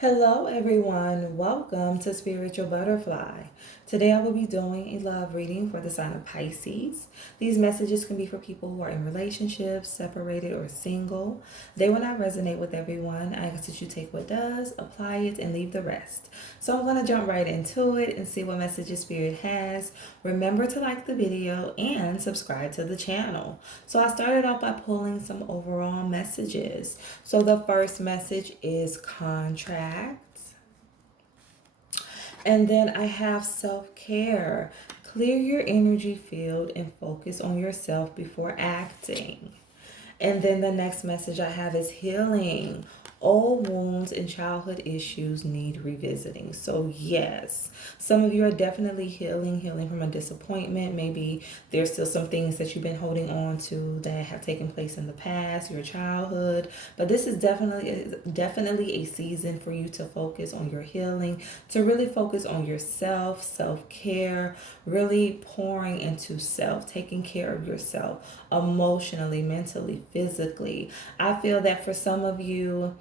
Hello, everyone. Welcome to Spiritual Butterfly. Today, I will be doing a love reading for the sign of Pisces. These messages can be for people who are in relationships, separated, or single. They will not resonate with everyone. I ask that you take what does, apply it, and leave the rest. So, I'm going to jump right into it and see what messages Spirit has. Remember to like the video and subscribe to the channel. So, I started off by pulling some overall messages. So, the first message is contract. And then I have self care. Clear your energy field and focus on yourself before acting. And then the next message I have is healing. Old wounds and childhood issues need revisiting. So, yes, some of you are definitely healing from a disappointment. Maybe there's still some things that you've been holding on to that have taken place in the past, your childhood. But this is definitely a season for you to focus on your healing, to really focus on yourself, self-care, really pouring into self, taking care of yourself emotionally, mentally, physically. I feel that for some of you,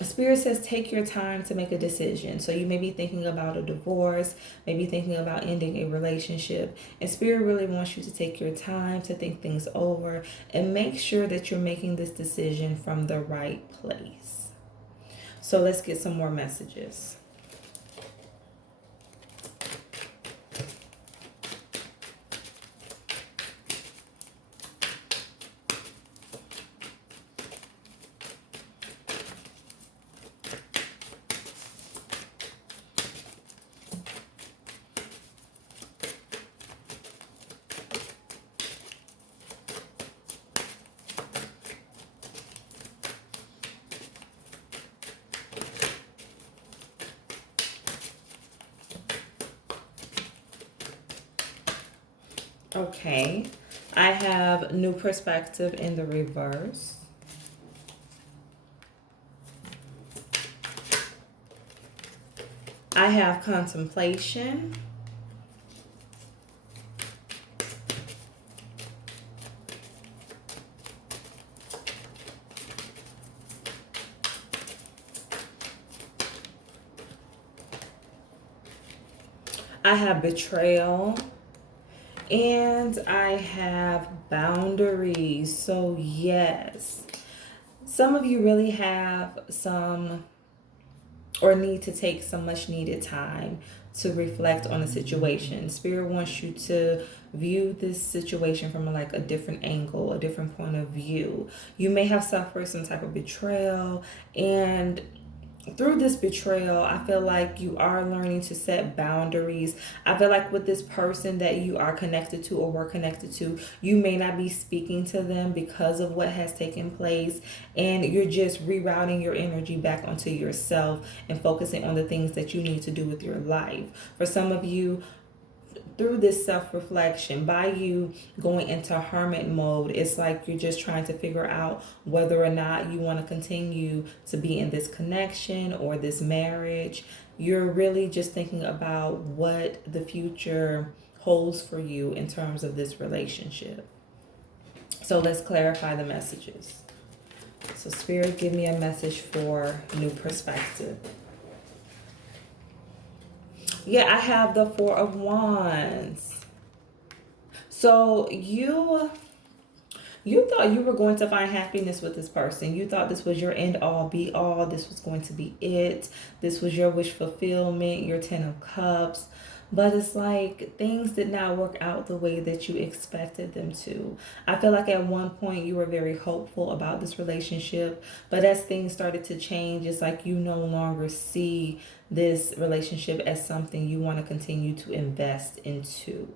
Spirit says take your time to make a decision. So you may be thinking about a divorce, maybe thinking about ending a relationship. And Spirit really wants you to take your time to think things over and make sure that you're making this decision from the right place. So let's get some more messages. Okay, I have new perspective in the reverse. I have contemplation. I have betrayal. And I have boundaries. So, yes, some of you really have some or need to take some much needed time to reflect on the situation. Spirit wants you to view this situation from like a different angle, a different point of view. You may have suffered some type of betrayal, and through this betrayal, I feel like you are learning to set boundaries. I feel like with this person that you are connected to or were connected to, you may not be speaking to them because of what has taken place, and you're just rerouting your energy back onto yourself and focusing on the things that you need to do with your life. For some of you, through this self-reflection, by you going into hermit mode, it's like you're just trying to figure out whether or not you want to continue to be in this connection or this marriage. You're really just thinking about what the future holds for you in terms of this relationship. So let's clarify the messages. So Spirit, give me a message for new perspective. Yeah, I have the Four of Wands. So you thought you were going to find happiness with this person. You thought this was your end all be all. This was going to be it. This was your wish fulfillment, your 10 of cups. But it's like things did not work out the way that you expected them to. I feel like at one point you were very hopeful about this relationship, but as things started to change, it's like you no longer see this relationship as something you want to continue to invest into.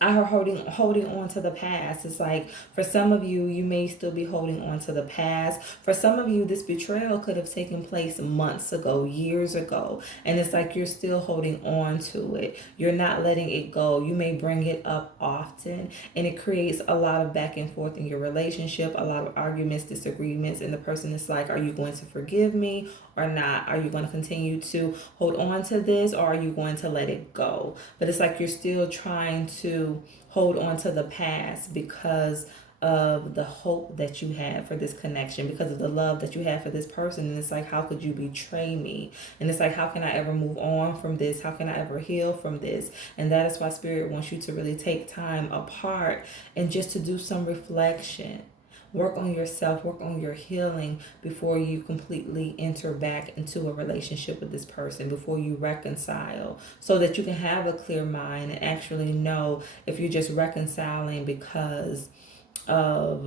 Are holding on to the past. It's like for some of you, you may still be holding on to the past. For some of you, this betrayal could have taken place months ago, years ago, and it's like you're still holding on to it. You're not letting it go. You may bring it up often, and it creates a lot of back and forth in your relationship, a lot of arguments, disagreements, and the person is like, are you going to forgive me or not? Are you going to continue to hold on to this, or are you going to let it go? But it's like you're still trying to hold on to the past because of the hope that you had for this connection, because of the love that you had for this person. And it's like, how could you betray me? And it's like, how can I ever move on from this? How can I ever heal from this? And that is why Spirit wants you to really take time apart and just to do some reflection. Work on yourself, work on your healing before you completely enter back into a relationship with this person, before you reconcile, so that you can have a clear mind and actually know if you're just reconciling because of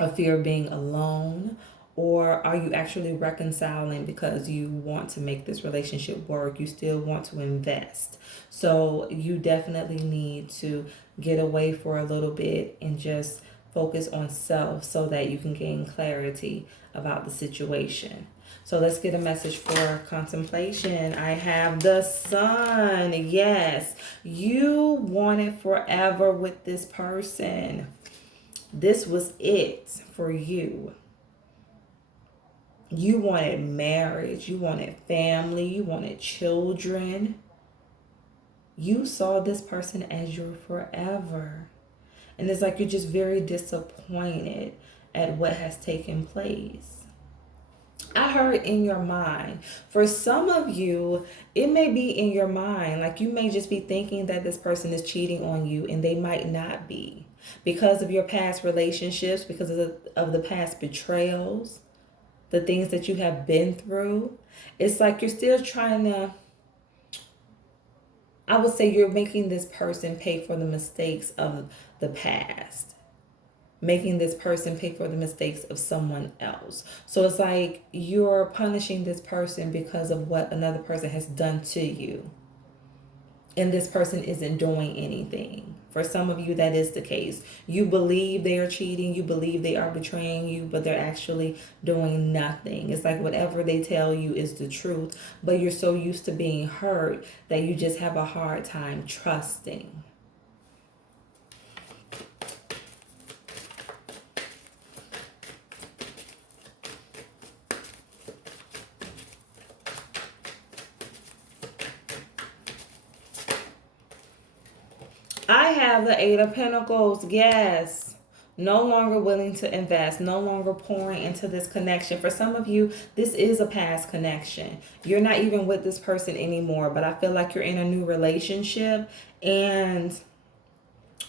a fear of being alone, or are you actually reconciling because you want to make this relationship work? You still want to invest. So you definitely need to get away for a little bit and just focus on self so that you can gain clarity about the situation. So let's get a message for contemplation. I have the Sun. Yes, you wanted forever with this person. This was it for you. You wanted marriage, you wanted family, you wanted children. You saw this person as your forever. And it's like you're just very disappointed at what has taken place. I heard in your mind. For some of you, it may be in your mind. Like you may just be thinking that this person is cheating on you, and they might not be. Because of your past relationships, because of the past betrayals, the things that you have been through. It's like you're still trying to, I would say you're making this person pay for the mistakes of the past. Making this person pay for the mistakes of someone else. So it's like you're punishing this person because of what another person has done to you. And this person isn't doing anything. For some of you, that is the case. You believe they are cheating. You believe they are betraying you, but they're actually doing nothing. It's like whatever they tell you is the truth, but you're so used to being hurt that you just have a hard time trusting. I have the Eight of Pentacles. Yes. No longer willing to invest, no longer pouring into this connection. For some of you, this is a past connection. You're not even with this person anymore, but I feel like you're in a new relationship. And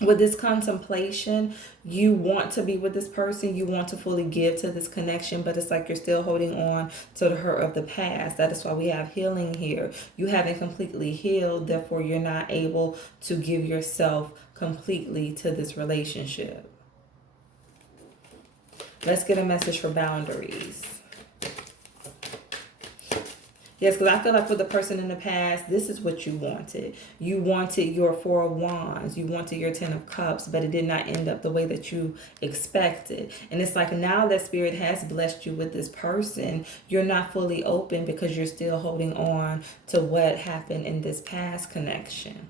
with this contemplation, you want to be with this person. You want to fully give to this connection, but it's like you're still holding on to the hurt of the past. That is why we have healing here. You haven't completely healed, therefore you're not able to give yourself completely to this relationship. Let's get a message for boundaries. Yes, because I feel like for the person in the past, this is what you wanted. You wanted your Four of Wands. You wanted your Ten of Cups, but it did not end up the way that you expected. And it's like now that Spirit has blessed you with this person, you're not fully open because you're still holding on to what happened in this past connection.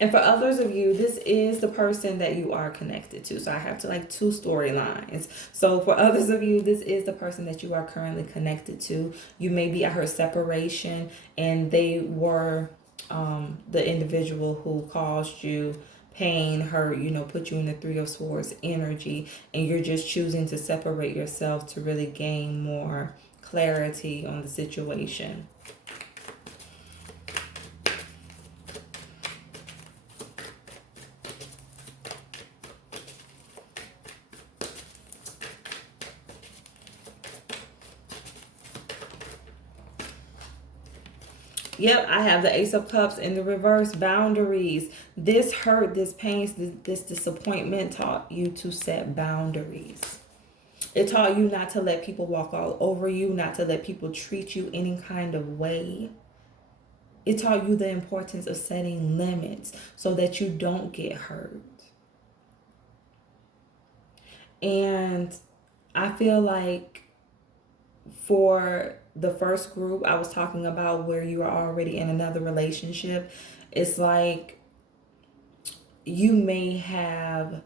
And for others of you, this is the person that you are connected to. So I have to like two storylines. So for others of you, this is the person that you are currently connected to. You may be at her separation, and they were the individual who caused you pain, hurt, put you in the Three of Swords energy, and you're just choosing to separate yourself to really gain more clarity on the situation. Yep, I have the Ace of Cups in the reverse. Boundaries. This hurt, this pain, this disappointment taught you to set boundaries. It taught you not to let people walk all over you, not to let people treat you any kind of way. It taught you the importance of setting limits so that you don't get hurt. And I feel like for the first group I was talking about, where you are already in another relationship, it's like you may have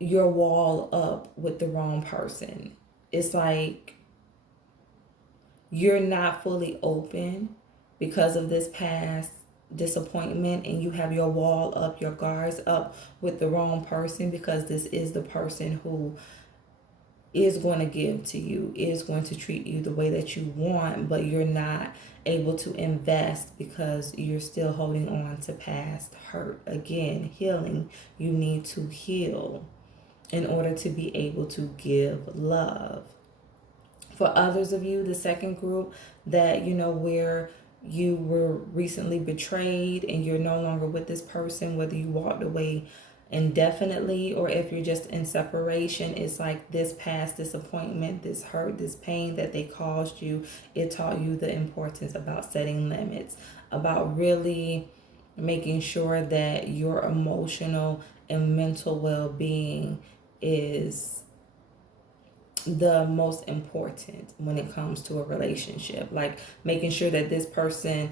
your wall up with the wrong person. it's like you're not fully open because of this past disappointment, and you have your wall up, your guards up with the wrong person, because this is the person who is going to give to you, is going to treat you the way that you want, but you're not able to invest because you're still holding on to past hurt. Again, healing. You need to heal in order to be able to give love. For others of you, the second group, that where you were recently betrayed and you're no longer with this person, whether you walked away indefinitely or if you're just in separation, it's like this past disappointment, this hurt, this pain that they caused you, it taught you the importance about setting limits, about really making sure that your emotional and mental well-being is the most important when it comes to a relationship. Like making sure that this person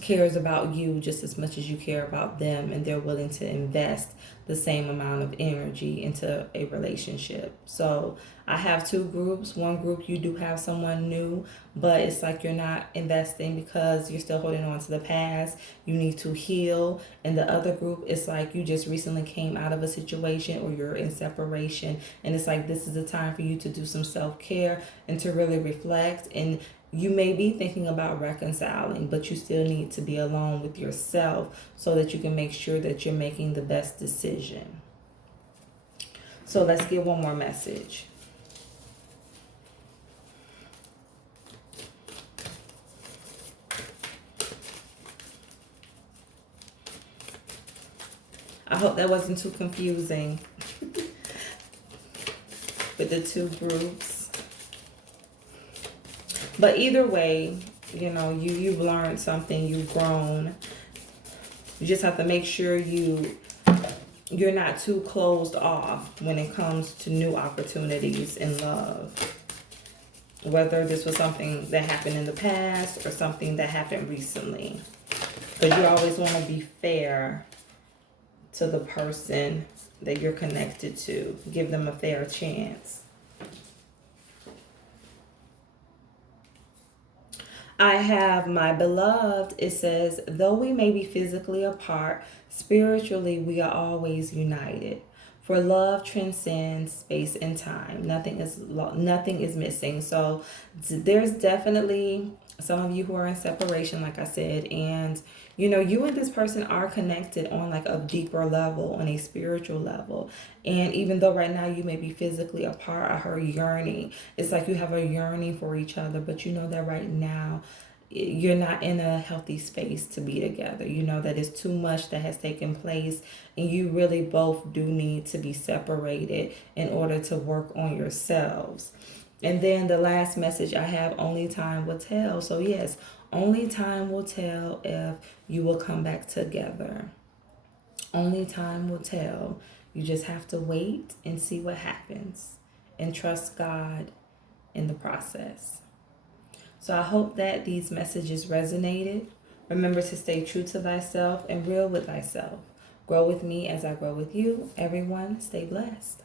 cares about you just as much as you care about them, and they're willing to invest the same amount of energy into a relationship. So I have two groups. One group, you do have someone new, but it's like you're not investing because you're still holding on to the past. You need to heal. And the other group, it's like you just recently came out of a situation or you're in separation, and it's like this is the time for you to do some self-care and to really reflect. And you may be thinking about reconciling, but you still need to be alone with yourself so that you can make sure that you're making the best decision. So let's get one more message. I hope that wasn't too confusing with the two groups. But either way, you've learned something, you've grown. You just have to make sure you're not too closed off when it comes to new opportunities in love. Whether this was something that happened in the past or something that happened recently. Because you always want to be fair to the person that you're connected to. Give them a fair chance. I have my beloved. It says, though we may be physically apart, spiritually we are always united. For love transcends space and time. Nothing is missing. So there's definitely some of you who are in separation, like I said, and you and this person are connected on like a deeper level, on a spiritual level. And even though right now you may be physically apart, I heard yearning. It's like you have a yearning for each other, but you know that right now you're not in a healthy space to be together. You know that it's too much that has taken place, and you really both do need to be separated in order to work on yourselves. And then the last message I have, only time will tell. So yes, only time will tell if you will come back together. Only time will tell. You just have to wait and see what happens and trust God in the process. So I hope that these messages resonated. Remember to stay true to thyself and real with thyself. Grow with me as I grow with you. Everyone, stay blessed.